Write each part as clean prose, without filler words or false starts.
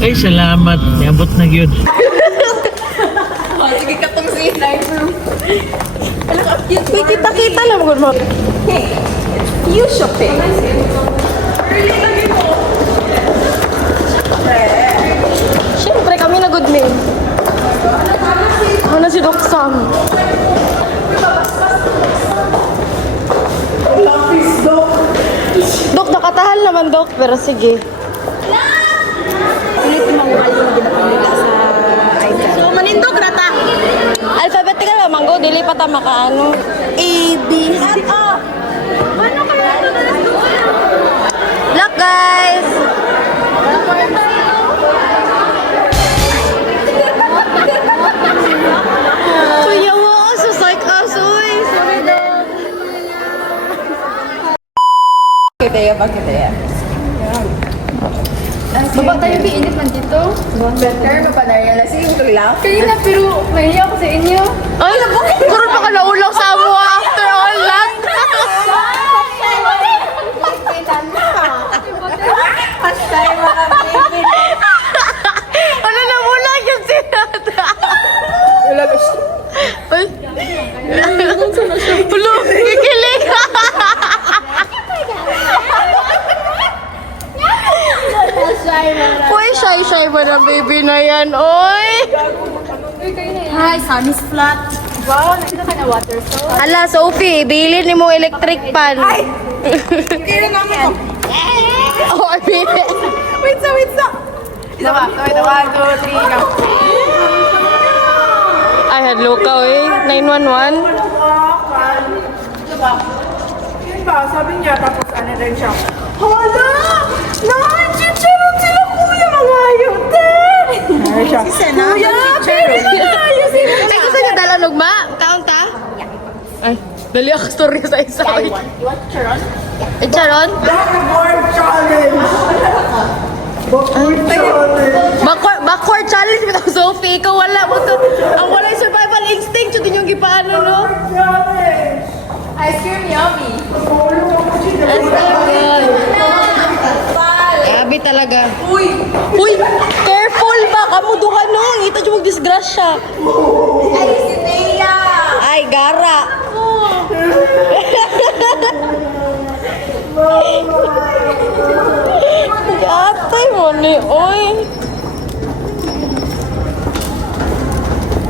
Ay, salamat. Niabot na yun. Sige ka tong si live room. Uy, kita-kita lang mo. Hey, you shopping. Siyempre, kami na good name. Ako na si Doc Sam. Dok, nakatahan naman, Dok. Pero sige. So, manindog rata. Alphabetical ba, Manggo? Dili pa ta makaano. A, B, C. Ano kaya ito na Look, guys! Kuya mo, susike us, uy! Sorry, Dok. Bakit ya? Baba tayo, init man dito. Better mo pa na yan. Lasing yung tulak. Kaya na, pero mahiya ako sa inyo. Ay, kurun pa ka naulaw sa amo after all that. Hastay mga baby. Ano na mula yung sinata? Wala ko siya. Ay, Ulo, kikilig. Uy, shy mo na baby na yan, oy. Hi, sun is flat. Wow, nakita ka na water so. Hala, Sophie, bilhin ni mo electric pan. Ay! Kaya namin ko. Oh, I mean, Wait sa. Isa pa. Wait, 1, 2, 3, go. ay, hello ka, eh. 911. Yun ba, sabi niya, tapos ano rin siya. Hala! Nakachicharot sila, kuya, mga ayutin! Ano siya? Kuya, pero ayos sila! Ay, gusto niya dalanog, ma? Count, ha? Ay, dali ako story sa isa. You want charon? Eh, Charon? Backward challenge! Backward challenge kita, Sophie. Ikaw wala mo to. Ang wala yung survival instinct. Yun yung gipaano, no? Ice cream yummy. Grabe talaga. Uy! Uy, careful ba? Kamuduhan no. Ito yung mag-disgrasya. Ay, si Thea! Ay, gara. Atay mo ni, oy.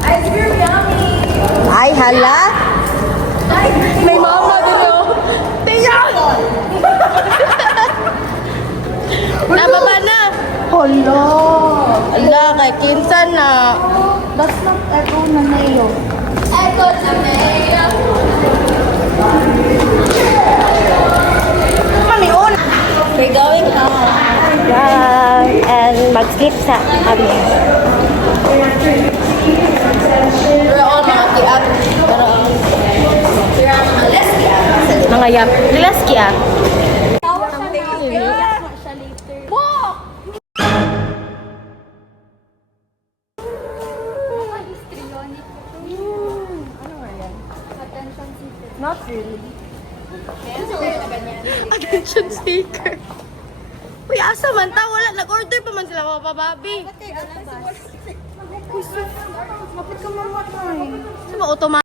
Ice cream yummy! Ay, hala. May mama din oh. Tingnan! Nababa na. Hello. Ala, kay kinsan na. That's not everyone na nayo. Echo to Thea! We're going home. Yeah, and mag-sleep sa kami. We're all mga kiat. Mga yap. Lilas kiat. Not really. Attention seeker. Uy, asa man ta? Wala. Nag-order pa man sila mga pababi. Kapit ka mamatay. Sino automatic?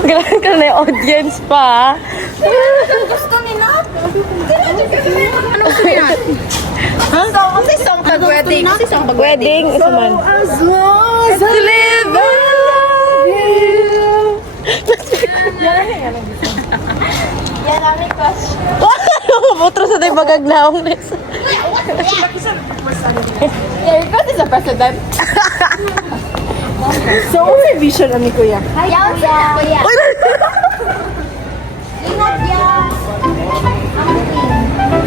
Grabe ka na yung audience pa. Gusto nila? Ano gusto nila? Ha? Kasi isang pag-wedding. Kasi isang Wedding, isa man. As long as I live, I love you. Yan ang request. Butro sa tayo magagnaong nesa. Your request is a president. So, what's your vision, ani kuya? Ayaw siya. Kuya. Ingat yan.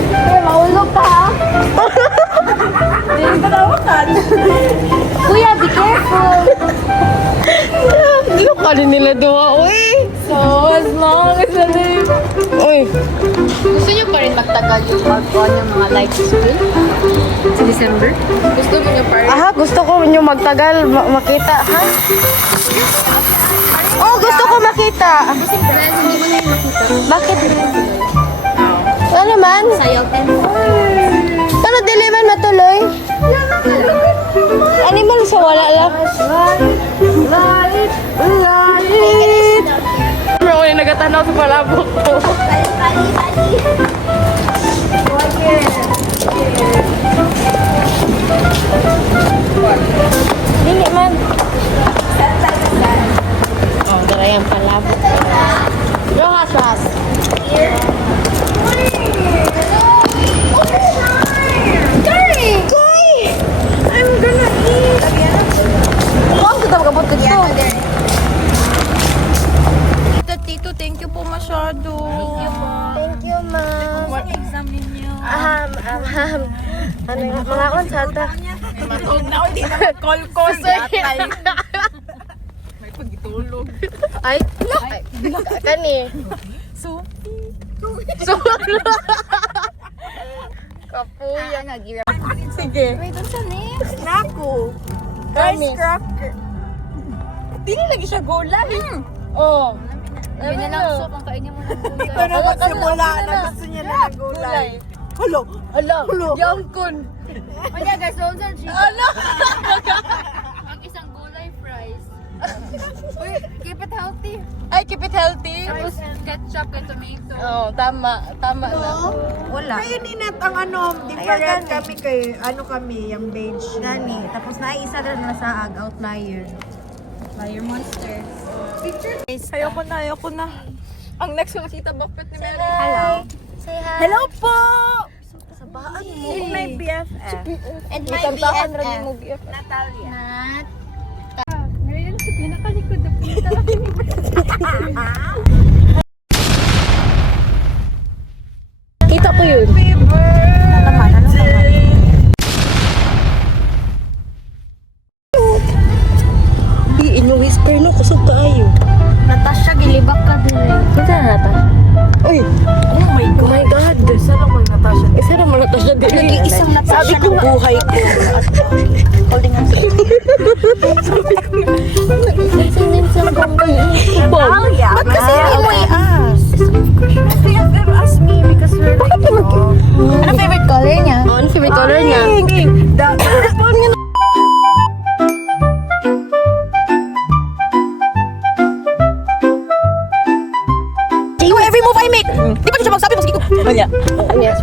Kuya, maulog ka ha. Hindi ka tawakan. Kuya, be careful. Hindi ko kanin nila doha, uy. So, as long as I live. Uy. Gusto niyo pa rin magtagal yung mag-on yung mga life skill? Sa December? Gusto mo niya party? Aha, gusto ko nyo magtagal makita, ha? Oh, gusto ko makita. Hindi mo na yung makita. Bakit? Ano naman? Sayaw 10. Pero dili man matuloy. Animal sa wala lang. Light. Pero ako yung nagatanaw sa palabok ko. Dili man. Oh, dara yung palabok. Rojas. I'm gonna eat. Oh, kita magabot dito. Tito, thank you po masyado. Thank you, ma'am. What exam ninyo? Ano nga, mga konsata. Matog na, hindi na call. May pagitulog. Ay, kani. Kapuya. Sige. Wait, ang saan eh? Naku. Rice cracker. Dili lagi siya gulay. Oh. Yun na lang soup ang kainin mo ng gulay. Ito na magsimula na gusto niya na ng gulay. Hello. Ala, yangkon. Kanya guys, don't send chicken. Ala. Ang isang gulay fries. Uy, keep it healthy. Ay, keep it healthy. Tapos ketchup and tomato. Oh, tama na. Wala. Kaya ninat ang different kami kami, yung beige. Gani. Tapos naisa rin na sa outlier. Fire monster. Ayoko na. Ang next ko nakita bakit ni Mary. Hello. Say hi. Hello po! Sabaan mo. And my BFF. And my Ikantahan rin BFF. mo BF. Natalia. Nat. Ngayon sa pinakalikod na punta lang. Kita ko yun. Inyong whisper no, kusog kaayo. Natasha, gilibak ka din. Kita na Natasha. Uy! Oh my God! Saan naman Natasha? Isa naman Natasha din. Nag-iisang Natasha Sabi ko ng nga. buhay ko. Holding hands. Nagsiminsan kong Natalia. Ba't kasi hindi mo i-ask? BFF asked me because we're like, Ano favorite color niya? Oh, ano favorite color niya? Sige, every move I make. Di ba siya magsabi? Mas ko. Unya. Unya.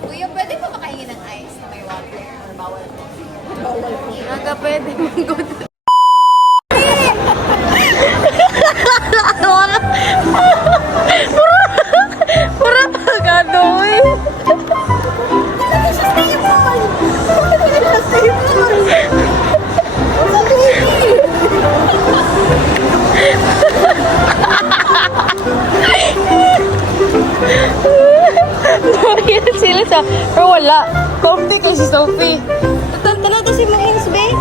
Kuya, pwede pa makahingi ng ice na may water? Or bawal? Naga pwede manggod. Pura pagado eh. Bakit sila sa... Pero wala. Comfy kay si Sophie. Tala to si Mahins, be.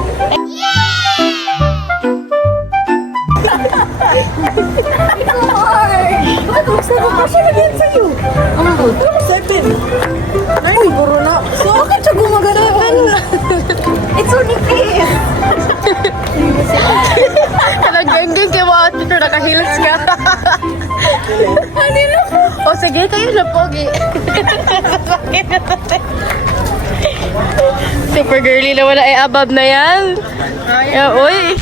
Uy, buro na. So, bakit siya gumagalawan? It's so nipis! Alam, geng-geng kayo mga outfit pero nakahilas ka. Kanino? O sige, kayo na pogi. Super girly na wala ay abab na yan. Yeah, uy.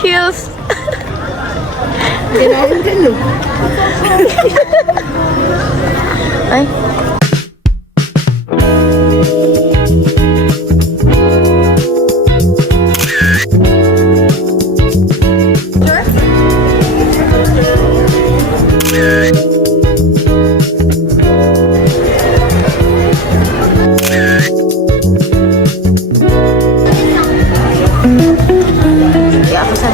Heels. Ay. Yeah, ako sa...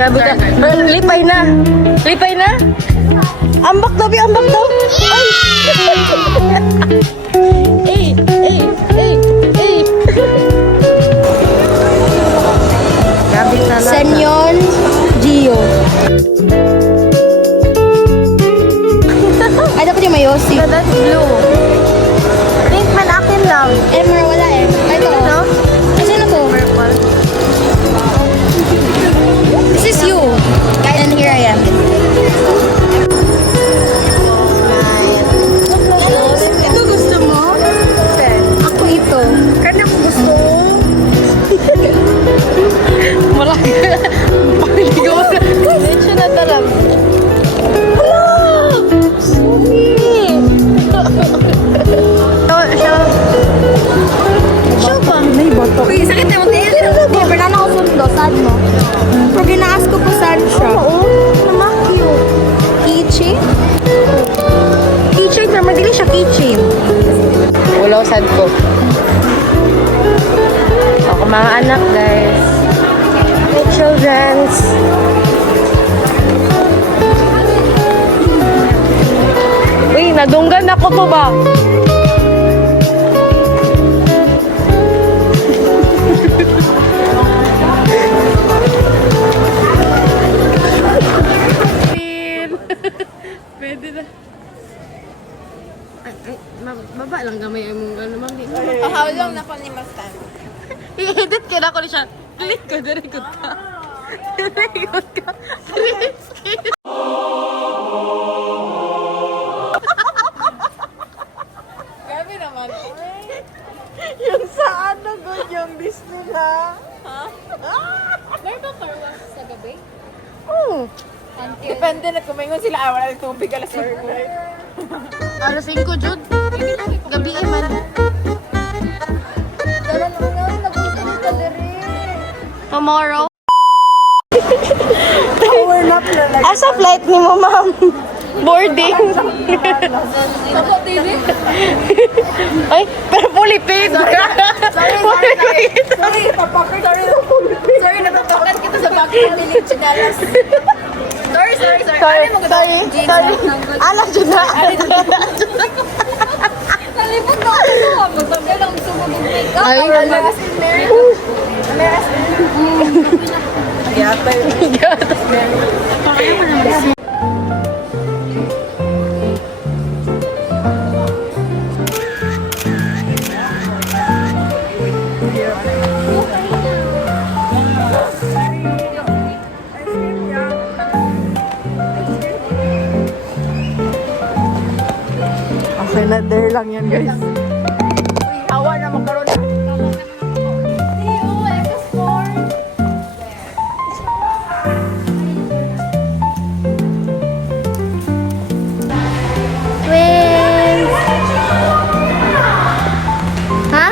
Grabe ka. Lipay na. Lipay na. Ambak daw, ambak daw. Ay! Grabe talaga. Senyon Gio. Ay, dapat yung mayosi. That's blue. Pink man akin lang. Eh, mura wala eh. Ay, ito. Ito? Kasi na to. Purple. This is you. And here I am. Ito gusto mo? Ako ito. Kanya ko gusto. Malaki. Paligaw na. Diretso na talam. Hala! Sumi! Siya ba? May boto. Uy, sakit na mo. Never na ako sundo. Sad mo. Pero ginaas ko po saan siya. Oo. Naman cute. Keychain? Keychain naman. Dili siya keychain. Wala sad ko. Ako mga anak, guys. My childrens. Uy, nadunggan ako to ba? Pwede na. Baba lang gamay mong ano, ma'am. How long na po ni Mastan? I-edit ka na ako siya. Click ka, very good ka. Very good ka. Grabe naman. Yung saan na good yung Disney na? Meron ba car wash sa gabi? Oo. Until... Depende na kumingon sila. Wala ng tubig. Alas 5. Alas 5, Jud. Gabi ay man. Dalan mo na, nagusto ko ka diri. Tomorrow? Power nap na lang. Asa flight ni mo, ma'am? Boarding. Ako diri. Ay, pero fully paid. Fully paid. Sorry, papakir. Sorry, natatakan kita sa bakit ng piling chinalas. Sorry. Sorry. Ala, Jud na. Nalipot na ako. Magsabi lang gusto mo mag-makeup. Ay, Yata yun. Okay na, there lang yan, guys. Awa na magkaroon na. twins. Ha?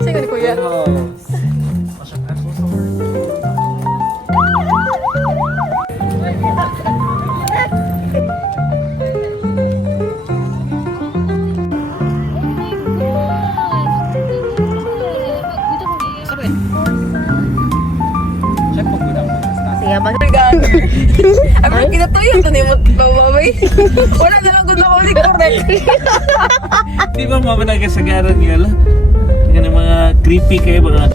Sige ni Kuya. Sige, bang Ako kinatuyo to ni mo babaway. Wala na lang gud ako ni correct. Di ba mamanagay sa garan yun? Yan ang mga creepy kayo mga